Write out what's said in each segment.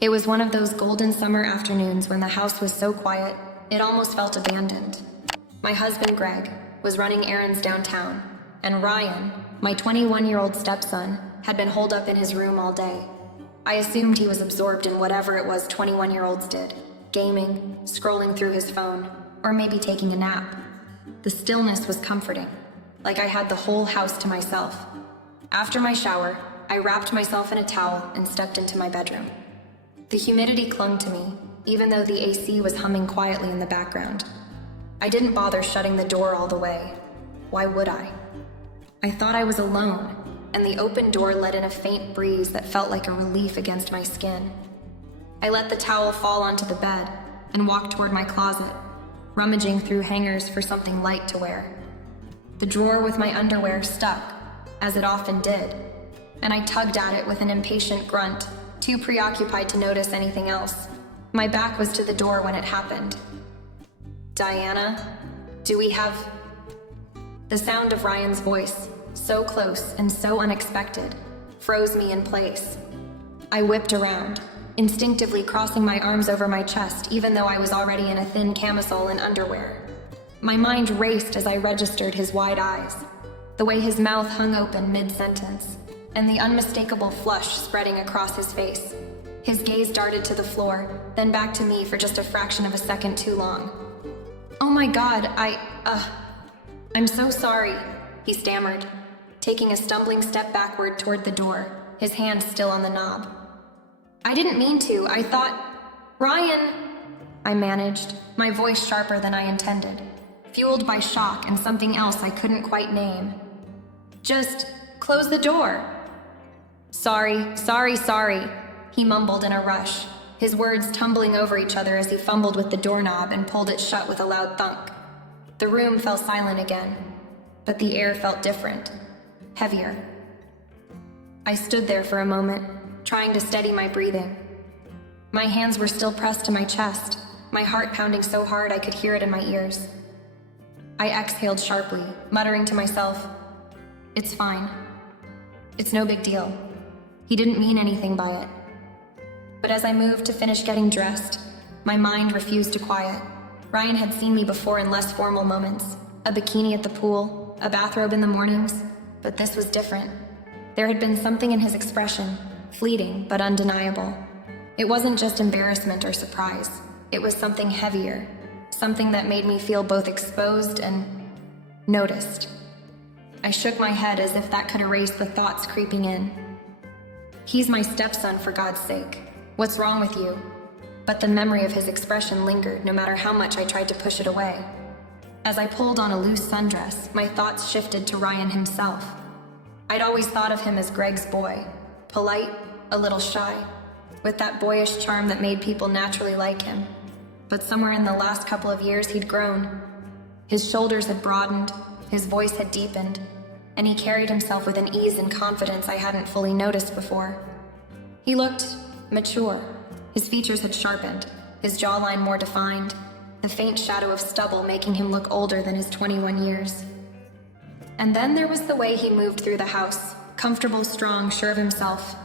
It was one of those golden summer afternoons when the house was so quiet, it almost felt abandoned. My husband, Greg, was running errands downtown, and Ryan, my 21-year-old stepson, had been holed up in his room all day. I assumed he was absorbed in whatever it was 21-year-olds did, gaming, scrolling through his phone, or maybe taking a nap. The stillness was comforting, like I had the whole house to myself. After my shower, I wrapped myself in a towel and stepped into my bedroom. The humidity clung to me, even though the AC was humming quietly in the background. I didn't bother shutting the door all the way. Why would I? I thought I was alone, and the open door let in a faint breeze that felt like a relief against my skin. I let the towel fall onto the bed and walked toward my closet, rummaging through hangers for something light to wear. The drawer with my underwear stuck, as it often did, and I tugged at it with an impatient grunt, too preoccupied to notice anything else. My back was to the door when it happened. "Diana, do we have..." The sound of Ryan's voice, so close and so unexpected, froze me in place. I whipped around, instinctively crossing my arms over my chest even though I was already in a thin camisole and underwear. My mind raced as I registered his wide eyes, the way his mouth hung open mid-sentence, and the unmistakable flush spreading across his face. His gaze darted to the floor, then back to me for just a fraction of a second too long. "Oh my God, I'm so sorry," he stammered, taking a stumbling step backward toward the door, his hand still on the knob. "I didn't mean to, I thought... Ryan!" I managed, my voice sharper than I intended, fueled by shock and something else I couldn't quite name. "Just close the door." Sorry, he mumbled in a rush, his words tumbling over each other as he fumbled with the doorknob and pulled it shut with a loud thunk. The room fell silent again, but the air felt different, heavier. I stood there for a moment, trying to steady my breathing. My hands were still pressed to my chest, my heart pounding so hard I could hear it in my ears. I exhaled sharply, muttering to myself, "It's fine. It's no big deal. He didn't mean anything by it." But as I moved to finish getting dressed, my mind refused to quiet. Ryan had seen me before in less formal moments, a bikini at the pool, a bathrobe in the mornings, but this was different. There had been something in his expression, fleeting but undeniable. It wasn't just embarrassment or surprise. It was something heavier, something that made me feel both exposed and noticed. I shook my head as if that could erase the thoughts creeping in. "He's my stepson, for God's sake. What's wrong with you?" But the memory of his expression lingered no matter how much I tried to push it away. As I pulled on a loose sundress, my thoughts shifted to Ryan himself. I'd always thought of him as Greg's boy, polite, a little shy, with that boyish charm that made people naturally like him. But somewhere in the last couple of years he'd grown. His shoulders had broadened, his voice had deepened, and he carried himself with an ease and confidence I hadn't fully noticed before. He looked mature. His features had sharpened, his jawline more defined, the faint shadow of stubble making him look older than his 21 years. And then there was the way he moved through the house, comfortable, strong, sure of himself.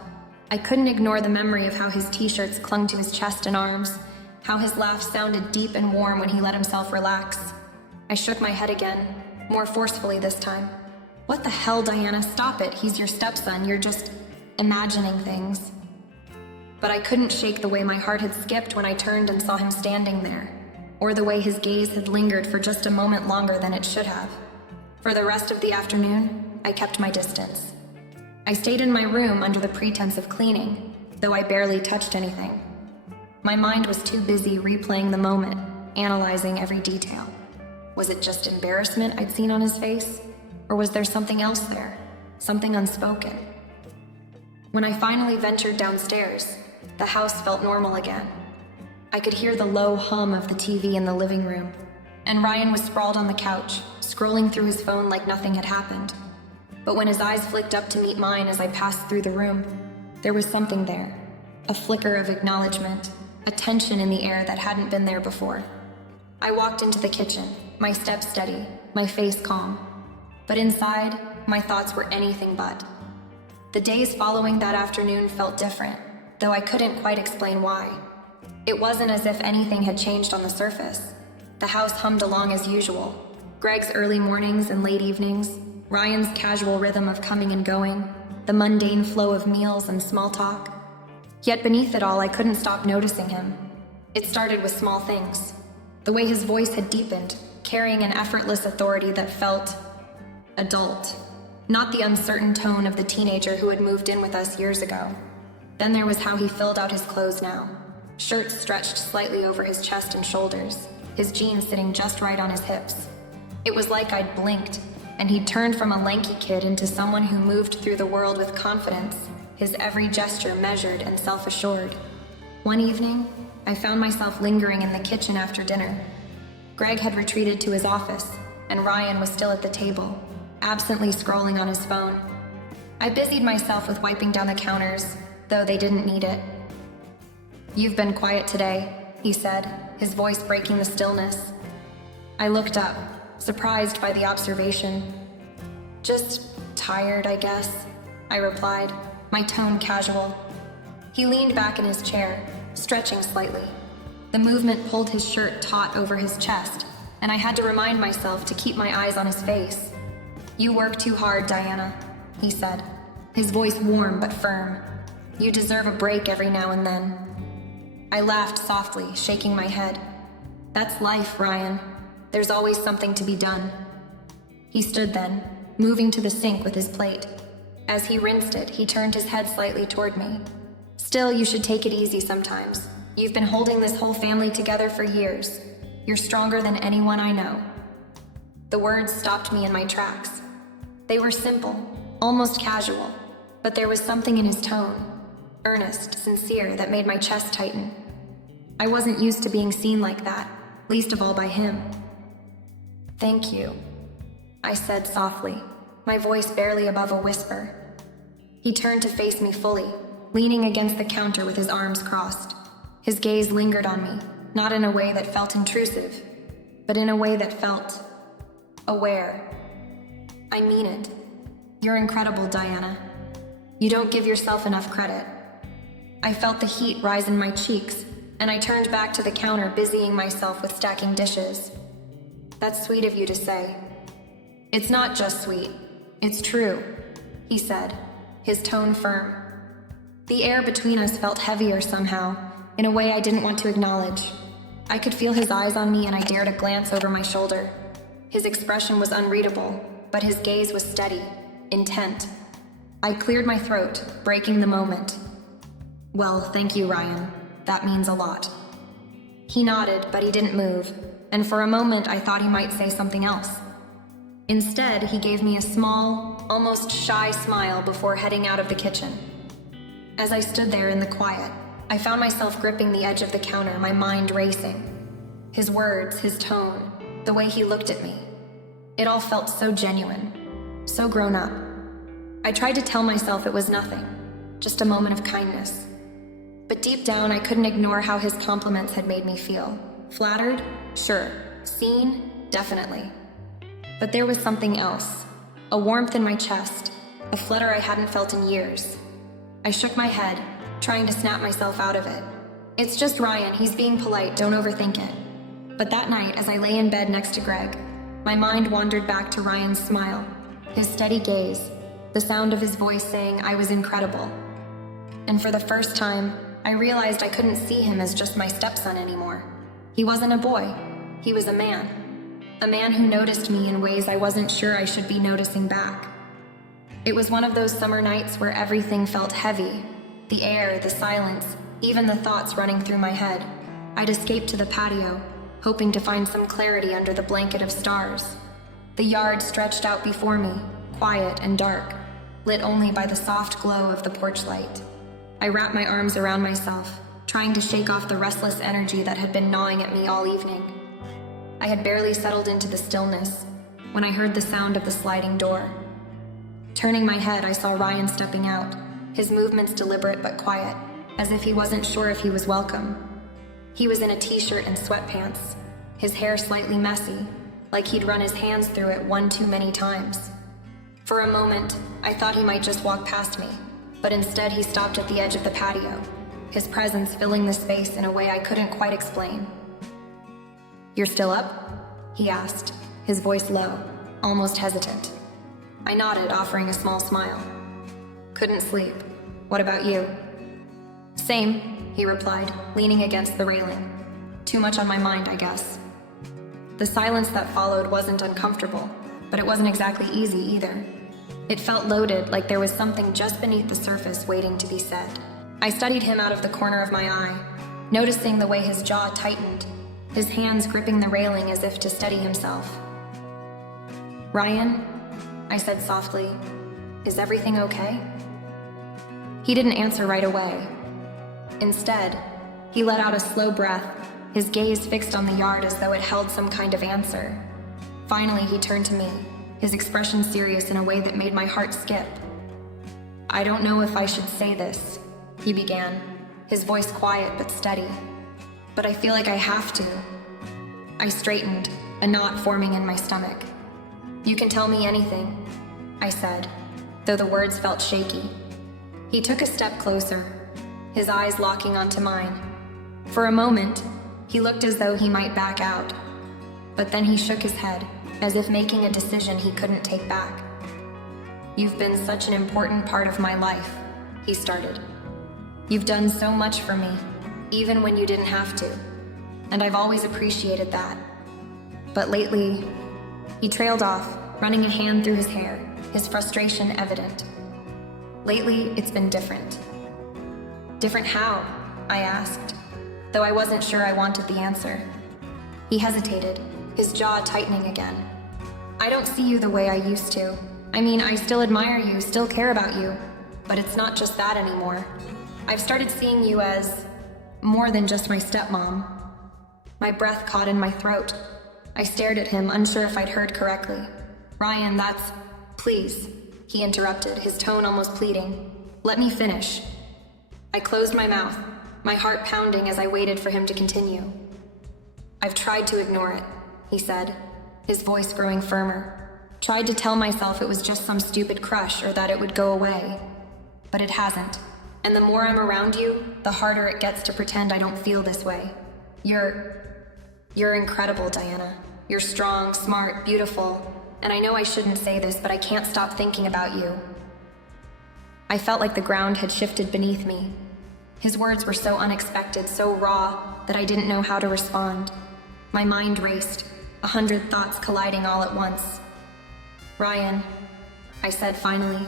I couldn't ignore the memory of how his t-shirts clung to his chest and arms, how his laugh sounded deep and warm when he let himself relax. I shook my head again, more forcefully this time. "What the hell, Diana? Stop it. He's your stepson. You're just imagining things." But I couldn't shake the way my heart had skipped when I turned and saw him standing there, or the way his gaze had lingered for just a moment longer than it should have. For the rest of the afternoon, I kept my distance. I stayed in my room under the pretense of cleaning, though I barely touched anything. My mind was too busy replaying the moment, analyzing every detail. Was it just embarrassment I'd seen on his face? Or was there something else there? Something unspoken? When I finally ventured downstairs, the house felt normal again. I could hear the low hum of the TV in the living room, and Ryan was sprawled on the couch, scrolling through his phone like nothing had happened. But when his eyes flicked up to meet mine as I passed through the room, there was something there, a flicker of acknowledgement, a tension in the air that hadn't been there before. I walked into the kitchen, my steps steady, my face calm. But inside, my thoughts were anything but. The days following that afternoon felt different. though I couldn't quite explain why. It wasn't as if anything had changed on the surface. The house hummed along as usual. Greg's early mornings and late evenings, Ryan's casual rhythm of coming and going, the mundane flow of meals and small talk. Yet beneath it all, I couldn't stop noticing him. It started with small things. The way his voice had deepened, carrying an effortless authority that felt adult, not the uncertain tone of the teenager who had moved in with us years ago. Then there was how he filled out his clothes now. Shirts stretched slightly over his chest and shoulders, his jeans sitting just right on his hips. It was like I'd blinked, and he'd turned from a lanky kid into someone who moved through the world with confidence, his every gesture measured and self-assured. One evening, I found myself lingering in the kitchen after dinner. Greg had retreated to his office, and Ryan was still at the table, absently scrolling on his phone. I busied myself with wiping down the counters, though they didn't need it. "You've been quiet today," he said, his voice breaking the stillness. I looked up, surprised by the observation. "Just tired, I guess," I replied, my tone casual. He leaned back in his chair, stretching slightly. The movement pulled his shirt taut over his chest, and I had to remind myself to keep my eyes on his face. "You work too hard, Diana," he said, his voice warm but firm. "You deserve a break every now and then." I laughed softly, shaking my head. "That's life, Ryan. There's always something to be done." He stood then, moving to the sink with his plate. As he rinsed it, he turned his head slightly toward me. "Still, you should take it easy sometimes. You've been holding this whole family together for years. You're stronger than anyone I know." The words stopped me in my tracks. They were simple, almost casual, but there was something in his tone, earnest, sincere, that made my chest tighten. I wasn't used to being seen like that, least of all by him. "Thank you," I said softly, my voice barely above a whisper. He turned to face me fully, leaning against the counter with his arms crossed. His gaze lingered on me, not in a way that felt intrusive, but in a way that felt aware. "I mean it. You're incredible, Diana. You don't give yourself enough credit." I felt the heat rise in my cheeks, and I turned back to the counter, busying myself with stacking dishes. "That's sweet of you to say." "It's not just sweet. It's true," he said, his tone firm. The air between us felt heavier somehow, in a way I didn't want to acknowledge. I could feel his eyes on me, and I dared a glance over my shoulder. His expression was unreadable, but his gaze was steady, intent. I cleared my throat, breaking the moment. "Well, thank you, Ryan. That means a lot." He nodded, but he didn't move, and for a moment I thought he might say something else. Instead, he gave me a small, almost shy smile before heading out of the kitchen. As I stood there in the quiet, I found myself gripping the edge of the counter, my mind racing. His words, his tone, the way he looked at me. It all felt so genuine, so grown up. I tried to tell myself it was nothing, just a moment of kindness. But deep down, I couldn't ignore how his compliments had made me feel. Flattered? Sure. Seen? Definitely. But there was something else. A warmth in my chest, a flutter I hadn't felt in years. I shook my head, trying to snap myself out of it. "It's just Ryan, he's being polite, don't overthink it." But that night, as I lay in bed next to Greg, my mind wandered back to Ryan's smile, his steady gaze, the sound of his voice saying I was incredible. And for the first time, I realized I couldn't see him as just my stepson anymore. He wasn't a boy, he was a man who noticed me in ways I wasn't sure I should be noticing back. It was one of those summer nights where everything felt heavy, the air, the silence, even the thoughts running through my head. I'd escaped to the patio, hoping to find some clarity under the blanket of stars. The yard stretched out before me, quiet and dark, lit only by the soft glow of the porch light. I wrapped my arms around myself, trying to shake off the restless energy that had been gnawing at me all evening. I had barely settled into the stillness when I heard the sound of the sliding door. Turning my head, I saw Ryan stepping out, his movements deliberate but quiet, as if he wasn't sure if he was welcome. He was in a t-shirt and sweatpants, his hair slightly messy, like he'd run his hands through it one too many times. For a moment, I thought he might just walk past me, but instead he stopped at the edge of the patio, his presence filling the space in a way I couldn't quite explain. "You're still up?" he asked, his voice low, almost hesitant. I nodded, offering a small smile. "Couldn't sleep. What about you?" "Same," he replied, leaning against the railing. "Too much on my mind, I guess." The silence that followed wasn't uncomfortable, but it wasn't exactly easy either. It felt loaded, like there was something just beneath the surface waiting to be said. I studied him out of the corner of my eye, noticing the way his jaw tightened, his hands gripping the railing as if to steady himself. "Ryan," I said softly, "is everything okay?" He didn't answer right away. Instead, he let out a slow breath, his gaze fixed on the yard as though it held some kind of answer. Finally, he turned to me, his expression serious in a way that made my heart skip. "I don't know if I should say this," he began, his voice quiet but steady. "But I feel like I have to." I straightened, a knot forming in my stomach. "You can tell me anything," I said, though the words felt shaky. He took a step closer, his eyes locking onto mine. For a moment, he looked as though he might back out, but then he shook his head, as if making a decision he couldn't take back. "You've been such an important part of my life," he started. "You've done so much for me, even when you didn't have to, and I've always appreciated that. But lately," he trailed off, running a hand through his hair, his frustration evident. "Lately, it's been different." "Different how?" I asked, though I wasn't sure I wanted the answer. He hesitated, his jaw tightening again. "I don't see you the way I used to. I mean, I still admire you, still care about you, but it's not just that anymore. I've started seeing you as more than just my stepmom." My breath caught in my throat. I stared at him, unsure if I'd heard correctly. "Ryan, that's—" "Please," he interrupted, his tone almost pleading. "Let me finish." I closed my mouth, my heart pounding as I waited for him to continue. "I've tried to ignore it," he said, his voice growing firmer. "Tried to tell myself it was just some stupid crush or that it would go away. But it hasn't. And the more I'm around you, the harder it gets to pretend I don't feel this way. You're incredible, Diana. You're strong, smart, beautiful. And I know I shouldn't say this, but I can't stop thinking about you." I felt like the ground had shifted beneath me. His words were so unexpected, so raw, that I didn't know how to respond. My mind raced, 100 thoughts colliding all at once. "Ryan," I said finally,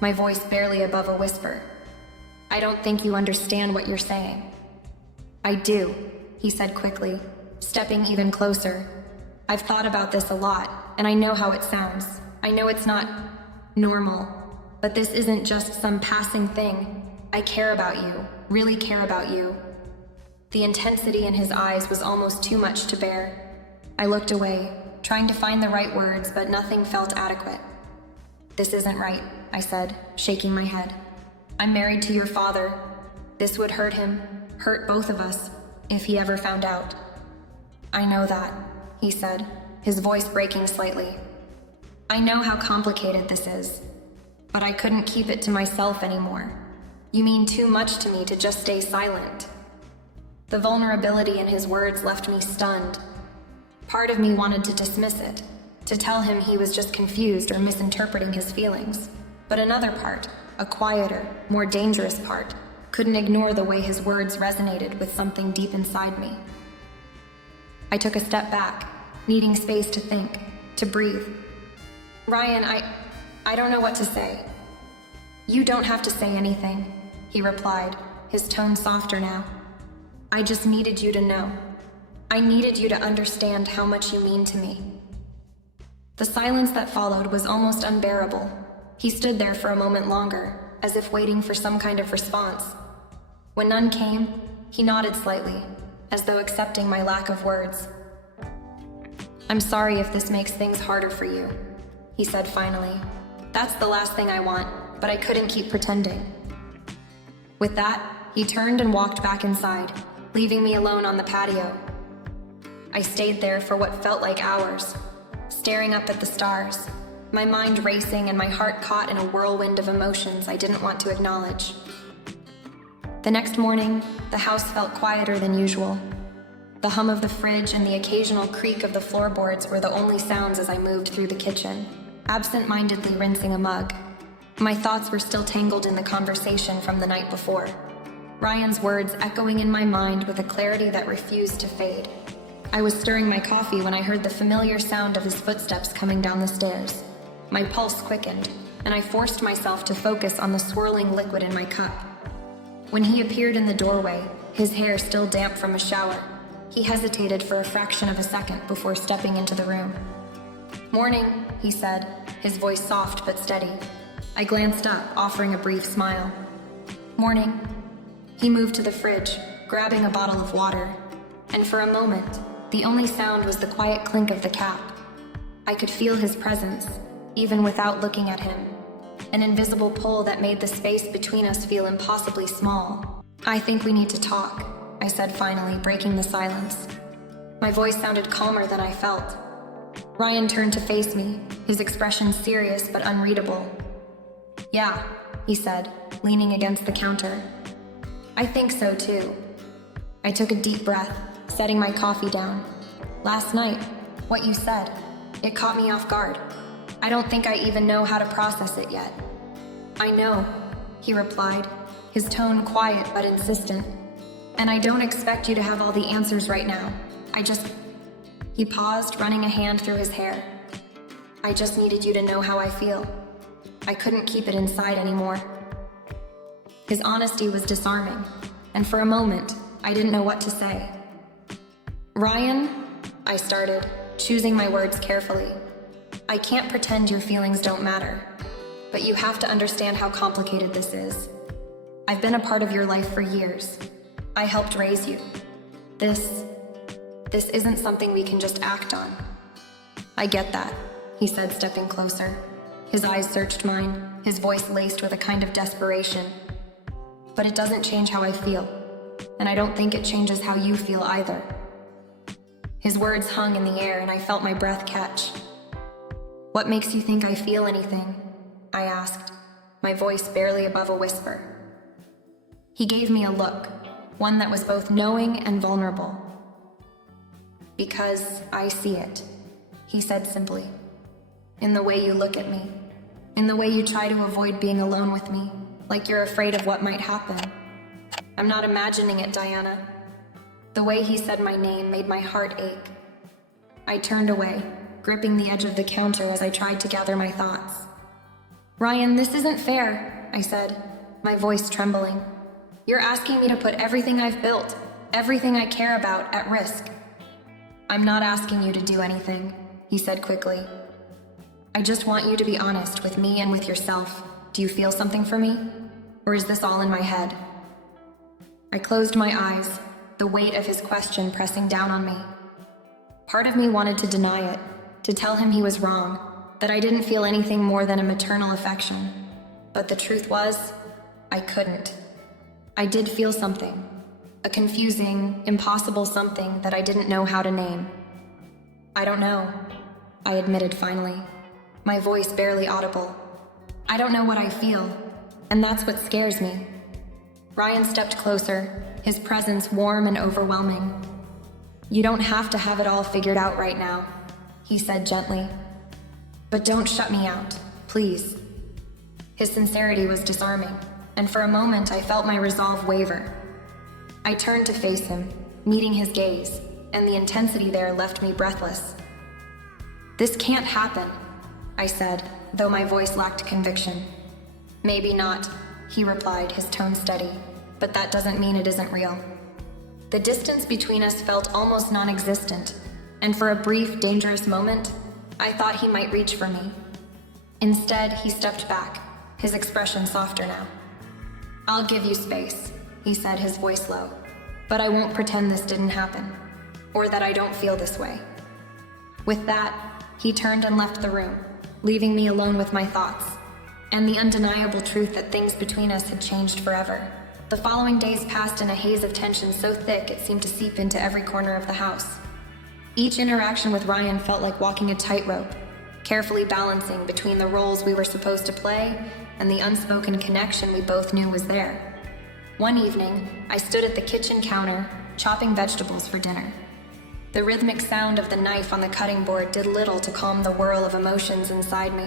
my voice barely above a whisper. "I don't think you understand what you're saying." "I do," he said quickly, stepping even closer. "I've thought about this a lot, and I know how it sounds. I know it's not normal, but this isn't just some passing thing. I care about you, really care about you." The intensity in his eyes was almost too much to bear. I looked away, trying to find the right words, but nothing felt adequate. "This isn't right," I said, shaking my head. "I'm married to your father. This would hurt him, hurt both of us, if he ever found out." "I know that," he said, his voice breaking slightly. "I know how complicated this is, but I couldn't keep it to myself anymore. You mean too much to me to just stay silent." The vulnerability in his words left me stunned. Part of me wanted to dismiss it, to tell him he was just confused or misinterpreting his feelings. But another part, a quieter, more dangerous part, couldn't ignore the way his words resonated with something deep inside me. I took a step back, needing space to think, to breathe. "Ryan, I don't know what to say." "You don't have to say anything," he replied, his tone softer now. "I just needed you to know. I needed you to understand how much you mean to me." The silence that followed was almost unbearable. He stood there for a moment longer, as if waiting for some kind of response. When none came, he nodded slightly, as though accepting my lack of words. "I'm sorry if this makes things harder for you," he said finally. "That's the last thing I want, but I couldn't keep pretending." With that, he turned and walked back inside, leaving me alone on the patio. I stayed there for what felt like hours, staring up at the stars, my mind racing and my heart caught in a whirlwind of emotions I didn't want to acknowledge. The next morning, the house felt quieter than usual. The hum of the fridge and the occasional creak of the floorboards were the only sounds as I moved through the kitchen, absent-mindedly rinsing a mug. My thoughts were still tangled in the conversation from the night before, Ryan's words echoing in my mind with a clarity that refused to fade. I was stirring my coffee when I heard the familiar sound of his footsteps coming down the stairs. My pulse quickened, and I forced myself to focus on the swirling liquid in my cup. When he appeared in the doorway, his hair still damp from a shower, he hesitated for a fraction of a second before stepping into the room. "Morning," he said, his voice soft but steady. I glanced up, offering a brief smile. "Morning." He moved to the fridge, grabbing a bottle of water, and for a moment, the only sound was the quiet clink of the cap. I could feel his presence, even without looking at him, an invisible pull that made the space between us feel impossibly small. "I think we need to talk," I said finally, breaking the silence. My voice sounded calmer than I felt. Ryan turned to face me, his expression serious but unreadable. "Yeah," he said, leaning against the counter. "I think so too." I took a deep breath, setting my coffee down. "Last night, what you said, it caught me off guard. I don't think I even know how to process it yet." "I know," he replied, his tone quiet but insistent. "And I don't expect you to have all the answers right now. He paused, running a hand through his hair. "I just needed you to know how I feel. I couldn't keep it inside anymore." His honesty was disarming, and for a moment, I didn't know what to say. "Ryan," I started, choosing my words carefully. "I can't pretend your feelings don't matter, but you have to understand how complicated this is. I've been a part of your life for years. I helped raise you. This isn't something we can just act on." "I get that," he said, stepping closer. His eyes searched mine, his voice laced with a kind of desperation. "But it doesn't change how I feel, and I don't think it changes how you feel either." His words hung in the air, and I felt my breath catch. "What makes you think I feel anything?" I asked, my voice barely above a whisper. He gave me a look, one that was both knowing and vulnerable. "Because I see it," he said simply. "In the way you look at me, in the way you try to avoid being alone with me, like you're afraid of what might happen. I'm not imagining it, Diana." The way he said my name made my heart ache. I turned away, gripping the edge of the counter as I tried to gather my thoughts. "Ryan, this isn't fair," I said, my voice trembling. "You're asking me to put everything I've built, everything I care about, at risk." "I'm not asking you to do anything," he said quickly. "I just want you to be honest with me and with yourself. Do you feel something for me? Or is this all in my head?" I closed my eyes, the weight of his question pressing down on me. Part of me wanted to deny it, to tell him he was wrong, that I didn't feel anything more than a maternal affection. But the truth was, I couldn't. I did feel something, a confusing, impossible something that I didn't know how to name. "I don't know," I admitted finally, my voice barely audible. "I don't know what I feel, and that's what scares me." Ryan stepped closer, his presence warm and overwhelming. "You don't have to have it all figured out right now," he said gently. "But don't shut me out, please." His sincerity was disarming, and for a moment I felt my resolve waver. I turned to face him, meeting his gaze, and the intensity there left me breathless. "This can't happen," I said, though my voice lacked conviction. "Maybe not," he replied, his tone steady, "but that doesn't mean it isn't real." The distance between us felt almost non-existent, and for a brief, dangerous moment, I thought he might reach for me. Instead, he stepped back, his expression softer now. "I'll give you space," he said, his voice low, "but I won't pretend this didn't happen, or that I don't feel this way." With that, he turned and left the room, leaving me alone with my thoughts, and the undeniable truth that things between us had changed forever. The following days passed in a haze of tension so thick it seemed to seep into every corner of the house. Each interaction with Ryan felt like walking a tightrope, carefully balancing between the roles we were supposed to play and the unspoken connection we both knew was there. One evening, I stood at the kitchen counter, chopping vegetables for dinner. The rhythmic sound of the knife on the cutting board did little to calm the whirl of emotions inside me.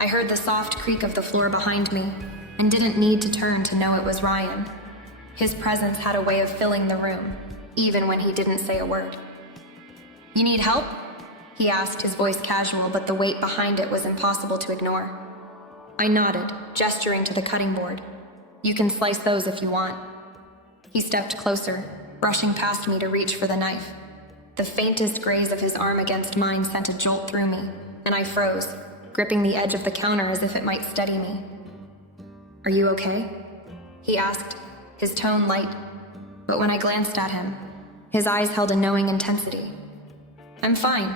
I heard the soft creak of the floor behind me, and didn't need to turn to know it was Ryan. His presence had a way of filling the room, even when he didn't say a word. "You need help?" he asked, his voice casual, but the weight behind it was impossible to ignore. I nodded, gesturing to the cutting board. "You can slice those if you want." He stepped closer, brushing past me to reach for the knife. The faintest graze of his arm against mine sent a jolt through me, and I froze, gripping the edge of the counter as if it might steady me. "Are you okay?" he asked, his tone light, but when I glanced at him, his eyes held a knowing intensity. "I'm fine,"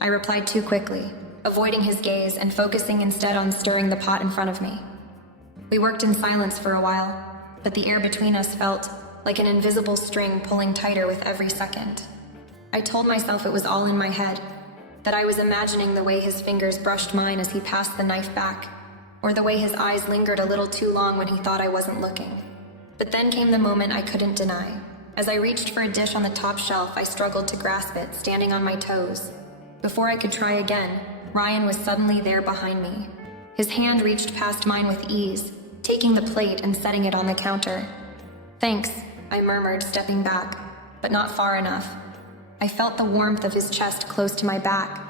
I replied too quickly, avoiding his gaze and focusing instead on stirring the pot in front of me. We worked in silence for a while, but the air between us felt like an invisible string pulling tighter with every second. I told myself it was all in my head, that I was imagining the way his fingers brushed mine as he passed the knife back, or the way his eyes lingered a little too long when he thought I wasn't looking. But then came the moment I couldn't deny. As I reached for a dish on the top shelf, I struggled to grasp it, standing on my toes. Before I could try again, Ryan was suddenly there behind me. His hand reached past mine with ease, taking the plate and setting it on the counter. "Thanks," I murmured, stepping back, but not far enough. I felt the warmth of his chest close to my back,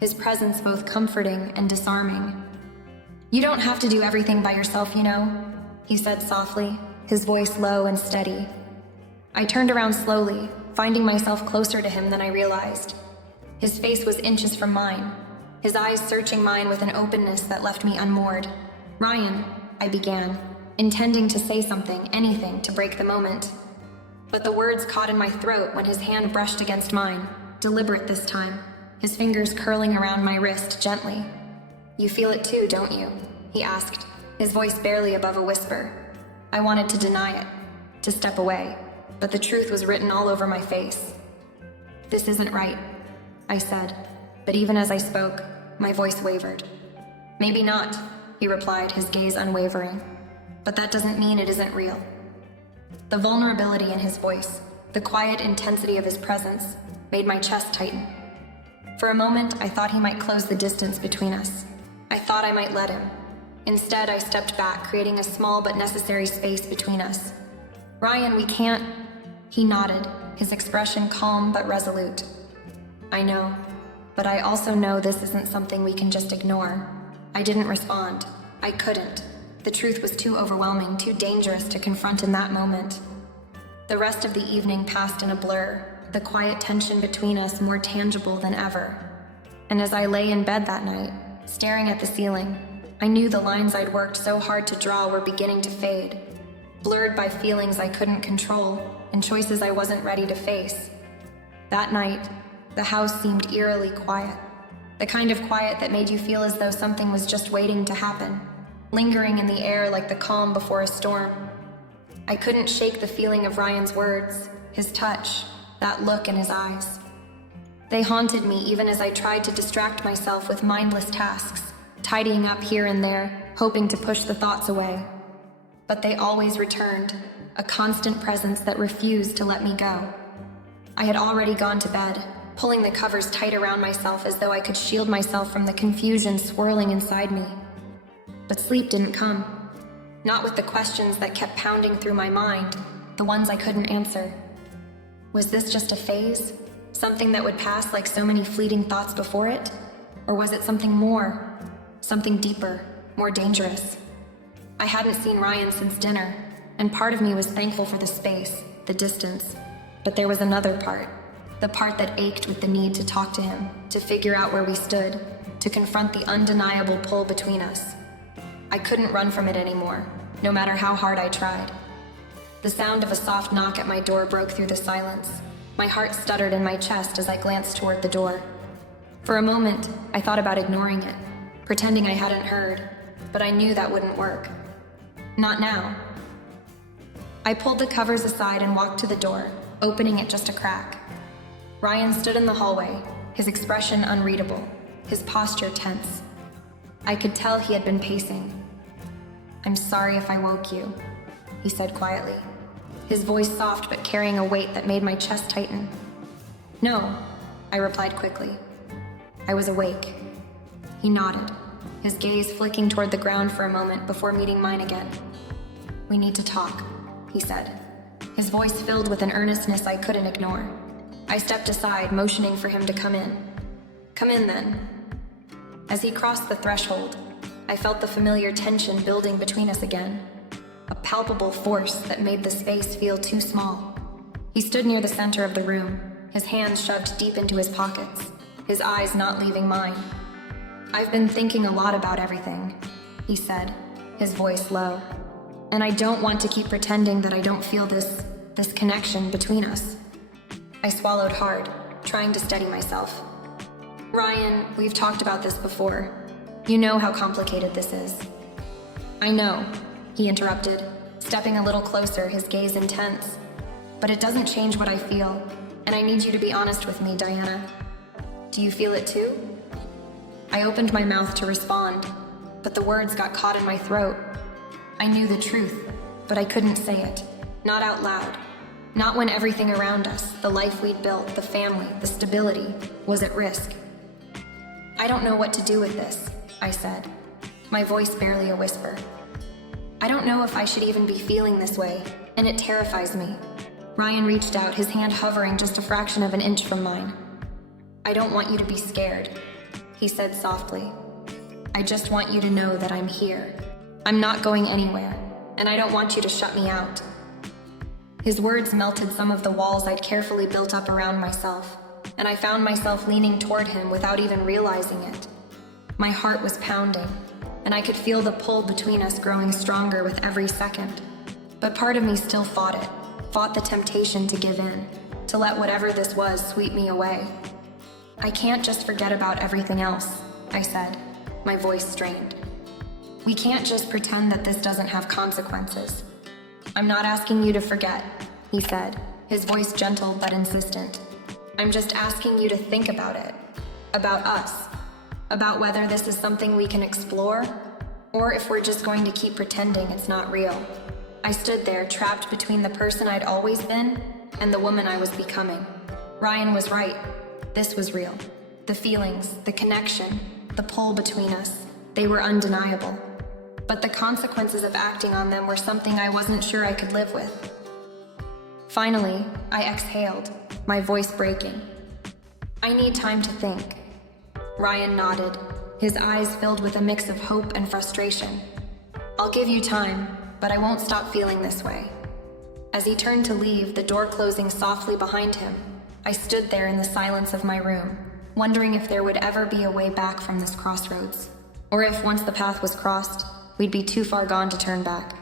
his presence both comforting and disarming. "You don't have to do everything by yourself, you know," he said softly, his voice low and steady. I turned around slowly, finding myself closer to him than I realized. His face was inches from mine, his eyes searching mine with an openness that left me unmoored. "Ryan," I began, intending to say something, anything, to break the moment. But the words caught in my throat when his hand brushed against mine, deliberate this time, his fingers curling around my wrist gently. "You feel it too, don't you?" he asked, his voice barely above a whisper. I wanted to deny it, to step away, but the truth was written all over my face. "This isn't right," I said, but even as I spoke, my voice wavered. "Maybe not," he replied, his gaze unwavering, "but that doesn't mean it isn't real." The vulnerability in his voice, the quiet intensity of his presence, made my chest tighten. For a moment, I thought he might close the distance between us. I thought I might let him. Instead, I stepped back, creating a small but necessary space between us. "Ryan, we can't..." He nodded, his expression calm but resolute. "I know, but I also know this isn't something we can just ignore." I didn't respond. I couldn't. The truth was too overwhelming, too dangerous to confront in that moment. The rest of the evening passed in a blur, the quiet tension between us more tangible than ever. And as I lay in bed that night, staring at the ceiling, I knew the lines I'd worked so hard to draw were beginning to fade, blurred by feelings I couldn't control and choices I wasn't ready to face. That night, the house seemed eerily quiet, the kind of quiet that made you feel as though something was just waiting to happen, lingering in the air like the calm before a storm. I couldn't shake the feeling of Ryan's words, his touch, that look in his eyes. They haunted me even as I tried to distract myself with mindless tasks, tidying up here and there, hoping to push the thoughts away. But they always returned, a constant presence that refused to let me go. I had already gone to bed, pulling the covers tight around myself as though I could shield myself from the confusion swirling inside me. But sleep didn't come. Not with the questions that kept pounding through my mind, the ones I couldn't answer. Was this just a phase? Something that would pass like so many fleeting thoughts before it? Or was it something more? Something deeper, more dangerous? I hadn't seen Ryan since dinner, and part of me was thankful for the space, the distance. But there was another part, the part that ached with the need to talk to him, to figure out where we stood, to confront the undeniable pull between us. I couldn't run from it anymore, no matter how hard I tried. The sound of a soft knock at my door broke through the silence. My heart stuttered in my chest as I glanced toward the door. For a moment, I thought about ignoring it, pretending I hadn't heard, but I knew that wouldn't work. Not now. I pulled the covers aside and walked to the door, opening it just a crack. Ryan stood in the hallway, his expression unreadable, his posture tense. I could tell he had been pacing. "I'm sorry if I woke you," he said quietly, his voice soft but carrying a weight that made my chest tighten. No, I replied quickly. I was awake. He nodded, his gaze flicking toward the ground for a moment before meeting mine again. We need to talk, he said, his voice filled with an earnestness I couldn't ignore. I stepped aside, motioning for him to come in. Come in, then. As he crossed the threshold, I felt the familiar tension building between us again, a palpable force that made the space feel too small. He stood near the center of the room, his hands shoved deep into his pockets, his eyes not leaving mine. I've been thinking a lot about everything, he said, his voice low. And I don't want to keep pretending that I don't feel this connection between us. I swallowed hard, trying to steady myself. Ryan, we've talked about this before. You know how complicated this is. I know, he interrupted, stepping a little closer, his gaze intense. But it doesn't change what I feel, and I need you to be honest with me, Diana. Do you feel it too? I opened my mouth to respond, but the words got caught in my throat. I knew the truth, but I couldn't say it, not out loud. Not when everything around us, the life we'd built, the family, the stability, was at risk. I don't know what to do with this, I said, my voice barely a whisper. I don't know if I should even be feeling this way, and it terrifies me. Ryan reached out, his hand hovering just a fraction of an inch from mine. I don't want you to be scared, he said softly. I just want you to know that I'm here. I'm not going anywhere, and I don't want you to shut me out. His words melted some of the walls I'd carefully built up around myself, and I found myself leaning toward him without even realizing it. My heart was pounding, and I could feel the pull between us growing stronger with every second. But part of me still fought the temptation to give in, to let whatever this was sweep me away. I can't just forget about everything else, I said, my voice strained. We can't just pretend that this doesn't have consequences. I'm not asking you to forget, he said, his voice gentle but insistent. I'm just asking you to think about it, about us, about whether this is something we can explore, or if we're just going to keep pretending it's not real. I stood there, trapped between the person I'd always been and the woman I was becoming. Ryan was right. This was real. The feelings, the connection, the pull between us, they were undeniable. But the consequences of acting on them were something I wasn't sure I could live with. Finally, I exhaled, my voice breaking. I need time to think. Ryan nodded, his eyes filled with a mix of hope and frustration. I'll give you time, but I won't stop feeling this way. As he turned to leave, the door closing softly behind him, I stood there in the silence of my room, wondering if there would ever be a way back from this crossroads, or if once the path was crossed, we'd be too far gone to turn back.